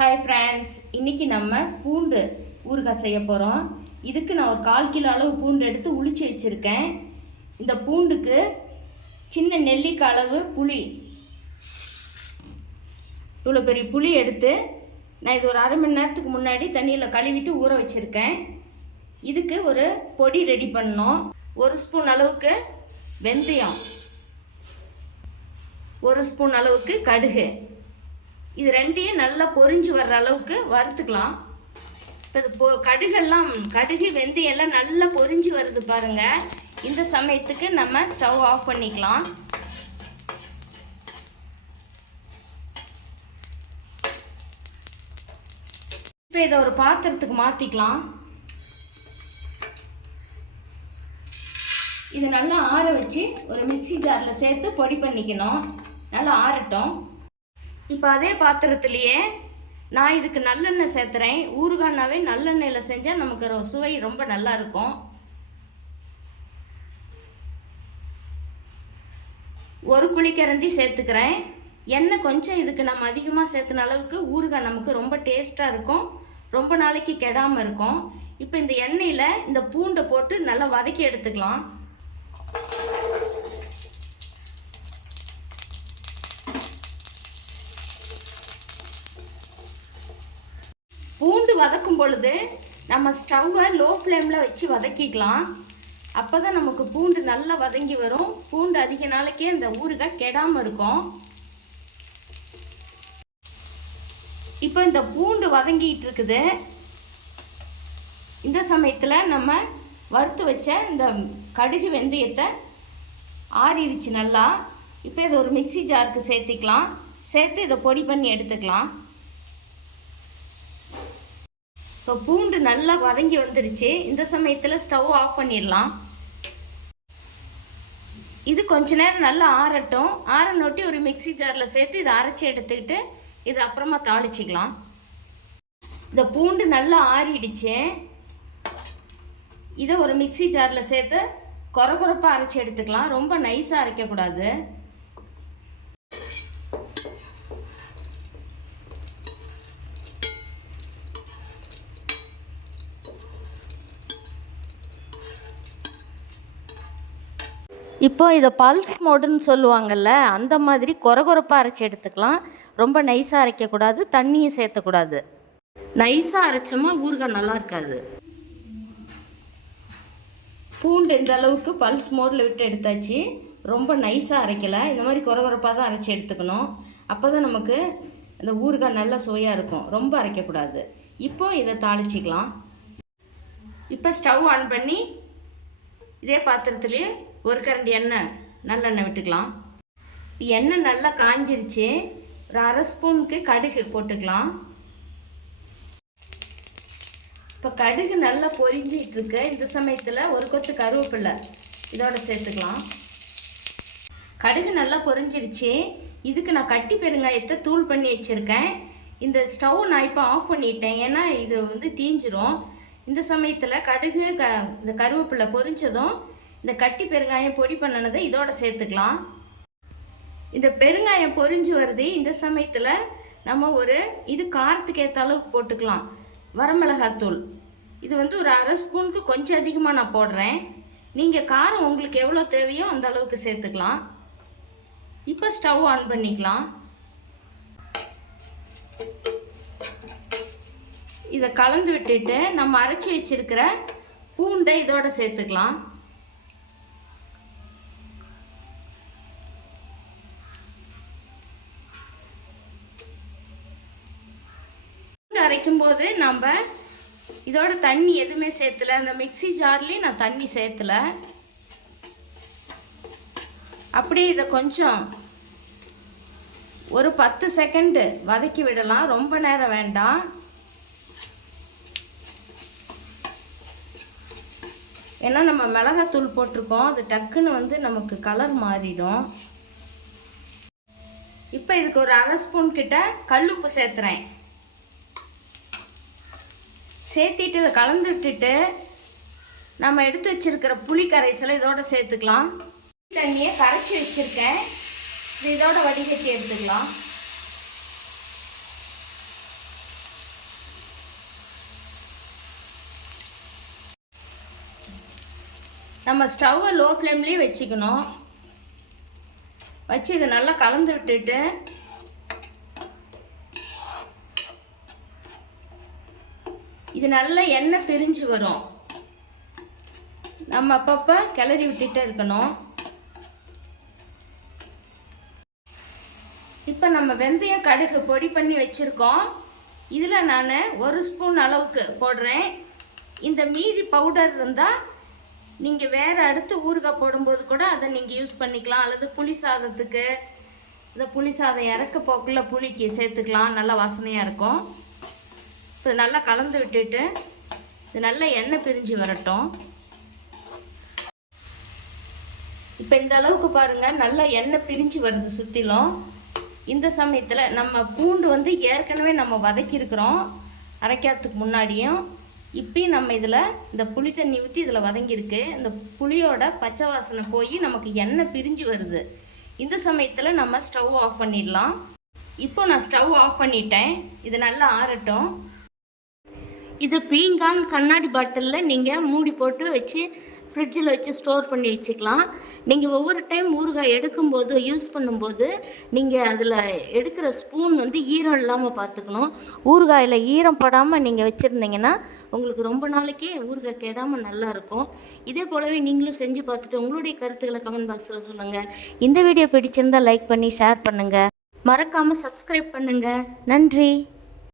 Hi friends, இன்றைக்கி நம்ம பூண்டு ஊறுகாய் செய்ய போகிறோம். இதுக்கு நான் ஒரு 1/4 கிலோ அளவு பூண்டு எடுத்து உளிச்சு வச்சுருக்கேன். இந்த பூண்டுக்கு சின்ன நெல்லிக்காய் அளவு புளி, இவ்வளோ பெரிய புளி எடுத்து நான் இது ஒரு 1/2 மணி நேரத்துக்கு முன்னாடி தண்ணியில் கழுவிட்டு ஊற வச்சுருக்கேன். இதுக்கு ஒரு பொடி ரெடி பண்ணோம். 1 ஸ்பூன் அளவுக்கு வெந்தயம், 1 ஸ்பூன் அளவுக்கு கடுகு, இது ரெண்டையும் நல்லா பொரிஞ்சு வர்ற அளவுக்கு வறுத்துக்கலாம். இப்போ இது கடுகு வெந்தயம் எல்லாம் நல்லா பொரிஞ்சு வருது பாருங்கள். இந்த சமயத்துக்கு நம்ம ஸ்டவ் ஆஃப் பண்ணிக்கலாம். இப்போ இதை ஒரு பாத்திரத்துக்கு மாற்றிக்கலாம். இது நல்லா ஆற வச்சு ஒரு மிக்ஸி ஜாரில் சேர்த்து பொடி பண்ணிக்கணும். நல்லா ஆறட்டும். இப்போ அதே பாத்திரத்துலேயே நான் இதுக்கு நல்லெண்ணெய் சேர்த்துறேன். ஊறுகாய்னாவே நல்லெண்ணெயில் செஞ்சால் நமக்கு சுவை ரொம்ப நல்லா இருக்கும். 1 குழிக்கரண்டி சேர்த்துக்கிறேன். எண்ணெய் கொஞ்சம் இதுக்கு நம்ம அதிகமாக சேர்த்துன அளவுக்கு ஊறுகாய் நமக்கு ரொம்ப டேஸ்ட்டாக இருக்கும், ரொம்ப நாளைக்கு கெடாமல் இருக்கும். இப்போ இந்த எண்ணெயில் இந்த பூண்டை போட்டு நல்லா வதக்கி எடுத்துக்கலாம். பூண்டு வதக்கும் பொழுது நம்ம ஸ்டவ்வை லோ ஃப்ளேமில் வச்சு வதக்கிக்கலாம். அப்போ தான் நமக்கு பூண்டு நல்லா வதங்கி வரும். பூண்டு அதிக நாளைக்கே இந்த ஊறுகாய் கெடாமல் இருக்கும். இப்போ இந்த பூண்டு வதங்கிட்டு இருக்குது. இந்த சமயத்தில் நம்ம வறுத்து வச்ச இந்த கடுகு வெந்தயத்தை ஆறிடுச்சு நல்லா. இப்போ இதை ஒரு மிக்ஸி ஜாருக்கு சேர்த்திக்கலாம். சேர்த்து இதை பொடி பண்ணி எடுத்துக்கலாம். இப்போ பூண்டு நல்லா வதங்கி வந்துருச்சு. இந்த சமயத்தில் ஸ்டவ் ஆஃப் பண்ணிடலாம். இது கொஞ்ச நேரம் நல்லா ஆறட்டும். ஆறனொட்டி ஒரு மிக்ஸி ஜாரில் சேர்த்து இதை அரைச்சி எடுத்துக்கிட்டு இது அப்புறமா தாளிச்சிக்கலாம். இந்த பூண்டு நல்லா ஆறிடுச்சு. இதை ஒரு மிக்ஸி ஜாரில் சேர்த்து கொரகொரப்பாக அரைச்சி எடுத்துக்கலாம். ரொம்ப நைஸாக அரைக்கக்கூடாது. இப்போ இதை பல்ஸ் மோடுன்னு சொல்லுவாங்கள்ல, அந்த மாதிரி கொரகொரப்பாக அரைச்சி எடுத்துக்கலாம். ரொம்ப நைஸாக அரைக்கக்கூடாது, தண்ணியும் சேர்த்தக்கூடாது. நைஸாக அரைச்சோமா ஊறுகாய் நல்லா இருக்காது. பூண்டு இந்த அளவுக்கு பல்ஸ் மோடில் விட்டு எடுத்தாச்சு. ரொம்ப நைஸாக அரைக்கலை, இந்த மாதிரி கொரகொரப்பாக தான் அரைச்சி எடுத்துக்கணும். அப்போ தான் நமக்கு இந்த ஊறுகாய் நல்லா சுவையாக இருக்கும். ரொம்ப அரைக்கக்கூடாது. இப்போது இதை தாளிச்சிக்கலாம். இப்போ ஸ்டவ் ஆன் பண்ணி இதே பாத்திரத்துலேயே 1 கரண்டி நல்லெண்ணெய் விட்டுக்கலாம். எண்ணெய் நல்லா காஞ்சிருச்சு. ஒரு 1/2 ஸ்பூனுக்கு கடுகு போட்டுக்கலாம். இப்போ கடுகு நல்லா பொரிஞ்சிட்டு இருக்கு. இந்த சமயத்தில் ஒரு கொத்து கருவேப்பிலை இதோட சேர்த்துக்கலாம். கடுகு நல்லா பொரிஞ்சிருச்சு. இதுக்கு நான் கட்டி பெருங்காயத்தை தூள் பண்ணி வச்சுருக்கேன். இந்த ஸ்டவ் நான் இப்போ ஆஃப் பண்ணிட்டேன், ஏன்னா இது தீஞ்சிரும். இந்த சமயத்தில் கடுகு இந்த கருவேப்பிலை பொரிஞ்சதும் இந்த கட்டி பெருங்காயம் பொடி பண்ணினதை இதோட சேர்த்துக்கலாம். இந்த பெருங்காயம் பொரிஞ்சு வருது. இந்த சமயத்தில் நம்ம இது காரத்துக்கு ஏற்ற அளவுக்கு போட்டுக்கலாம். வரமிளகாத்தூள் இது ஒரு 1/2 ஸ்பூனுக்கு கொஞ்சம் அதிகமாக நான் போடுறேன். நீங்கள் காரம் உங்களுக்கு எவ்வளோ தேவையோ அந்த அளவுக்கு சேர்த்துக்கலாம். இப்போ ஸ்டவ் ஆன் பண்ணிக்கலாம். இதை கலந்து விட்டுட்டு நம்ம அரைச்சி வச்சிருக்கிற பூண்டை இதோட சேர்த்துக்கலாம். அரைக்கும் போது நம்ம இதோட தண்ணி எதுவுமே சேர்த்துல. அந்த மிக்ஸி ஜார்லேயும் நான் தண்ணி சேர்த்துல. அப்படியே இதை கொஞ்சம் ஒரு 10 செகண்டு வதக்கி விடலாம். ரொம்ப நேரம் வேண்டாம். ஏன்னா நம்ம மிளகாத்தூள் போட்டிருக்கோம், அது டக்குன்னு நமக்கு கலர் மாறிடும். இப்போ இதுக்கு ஒரு 1/2 ஸ்பூன் கிட்ட கல்லுப்பு சேர்த்துறேன். சேர்த்திட்டு இதை கலந்து விட்டுட்டு நம்ம எடுத்து வச்சுருக்கிற புளி கரைசலை இதோட சேர்த்துக்கலாம். தண்ணியை கரைச்சி வச்சுருக்கேன், இதோட வடிகட்டி எடுத்துக்கலாம். நம்ம ஸ்டவ்வை லோ ஃப்ளேம்லேயே வச்சுக்கணும். வச்சு இதை நல்லா கலந்து விட்டுட்டு இது நல்லா எண்ணெய் பிரிஞ்சு வரும். நம்ம அப்பப்போ கிளறி விட்டுட்டே இருக்கணும். இப்போ நம்ம வெந்தயம் கடுகு பொடி பண்ணி வச்சுருக்கோம். இதில் நான் 1 ஸ்பூன் அளவுக்கு போடுறேன். இந்த மீதி பவுடர் இருந்தால் நீங்கள் வேறு அடுத்து ஊறுகாய் போடும்போது கூட அதை நீங்கள் யூஸ் பண்ணிக்கலாம். அல்லது புளி சாதத்துக்கு இந்த புளி சாதம் இறக்க போக்குள்ள புளிக்கு சேர்த்துக்கலாம். நல்லா வாசனையாக இருக்கும். இது நல்லா கலந்து விட்டுட்டு இது நல்லா எண்ணெய் பிரிஞ்சு வரட்டும். இப்போ இந்த அளவுக்கு பாருங்கள், நல்லா எண்ணெய் பிரிஞ்சு வருது சுற்றிலும். இந்த சமயத்தில் நம்ம பூண்டு ஏற்கனவே நம்ம வதக்கியிருக்கிறோம் அரைக்கிறதுக்கு முன்னாடியும். இப்பயும் நம்ம இதில் இந்த புளி தண்ணி ஊற்றி இதில் வதங்கியிருக்கு. இந்த புளியோட பச்சை வாசனை போய் நமக்கு எண்ணெய் பிரிஞ்சு வருது. இந்த சமயத்தில் நம்ம ஸ்டவ் ஆஃப் பண்ணிடலாம். இப்போ நான் ஸ்டவ் ஆஃப் பண்ணிட்டேன். இது நல்லா ஆறட்டும். இது பீங்கான் கண்ணாடி பாட்டிலில் நீங்கள் மூடி போட்டு வச்சு ஃப்ரிட்ஜில் வச்சு ஸ்டோர் பண்ணி வச்சுக்கலாம். நீங்கள் ஒவ்வொரு டைம் ஊறுகாய் எடுக்கும்போது யூஸ் பண்ணும்போது நீங்கள் அதில் எடுக்கிற ஸ்பூன் ஈரம் இல்லாமல் பார்த்துக்கணும். ஊறுகாயில் ஈரம் படாமல் நீங்கள் வச்சுருந்தீங்கன்னா உங்களுக்கு ரொம்ப நாளைக்கே ஊறுகாய் கெடாமல் நல்லாயிருக்கும். இதே போலவே நீங்களும் செஞ்சு பார்த்துட்டு உங்களுடைய கருத்துக்களை கமெண்ட் பாக்ஸில் சொல்லுங்கள். இந்த வீடியோ பிடிச்சிருந்தால் லைக் பண்ணி ஷேர் பண்ணுங்கள். மறக்காமல் சப்ஸ்கிரைப் பண்ணுங்கள். நன்றி.